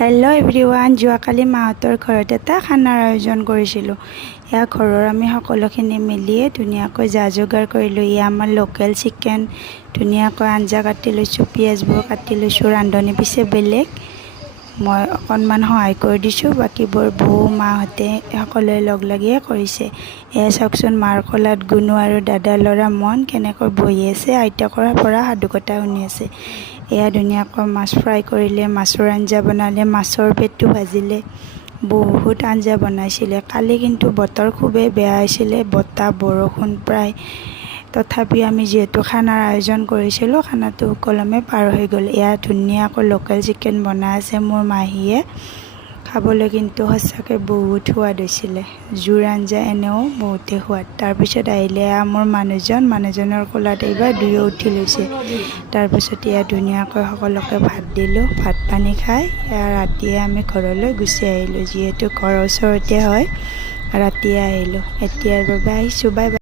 Hello' everyone, যোৱাকালি মাহঁতৰ ঘৰত এটা খানাৰ আয়োজন কৰিছিলোঁ। এয়া ঘৰৰ আমি সকলোখিনি মিলিয়ে ধুনীয়াকৈ যা যোগাৰ কৰিলোঁ। এয়া আমাৰ লোকেল চিকেন, ধুনীয়াকৈ আঞ্জা কাটি লৈছোঁ, পিঁয়াজবোৰ কাটি লৈছোঁ। ৰান্ধনি পিছে বেলেগ, মই অকণমান সহায় কৰি দিছোঁ, বাকীবোৰ বৌ মাহঁতে সকলোৱে লগ লাগিয়ে কৰিছে। এয়া চাওকচোন, মাৰ কোলাত গুণু আৰু দাদা ল'ৰা মন কেনেকৈ বহি আছে, আইতাকৰ পৰা সাধুকথা শুনি আছে। এয়া ধুনীয়াকৈ মাছ ফ্ৰাই কৰিলে, মাছৰ আঞ্জা বনালে, মাছৰ পেটু ভাজিলে, বহুত আঞ্জা বনাইছিলে। কালি কিন্তু বতৰ খুবেই বেয়া হৈছিলে, বতাহ বৰষুণ প্ৰায়। তথাপিও আমি যিহেতু খানাৰ আয়োজন কৰিছিলোঁ, খানাটো সুকলমে পাৰ হৈ গ'ল। এয়া ধুনীয়াকৈ লোকেল চিকেন বনাই আছে মোৰ মাহীয়ে, খাবলৈ কিন্তু সঁচাকৈ বহুত সোৱাদ হৈছিলে। জোৰ আঞ্জা এনেও বহুতেই সোৱাদ। তাৰপিছত আহিলে মোৰ মানুহজনৰ কোলাত এইবাৰ দুয়ো উঠি লৈছে। তাৰপিছত এয়া ধুনীয়াকৈ সকলোকে ভাত দিলোঁ। ভাত পানী খাই ৰাতিয়ে আমি ঘৰলৈ গুচি আহিলোঁ, যিহেতু ঘৰৰ ওচৰতে হয়, ৰাতিয়ে আহিলোঁ। এতিয়াৰ বাবে আহিছোঁ, বাই বাই।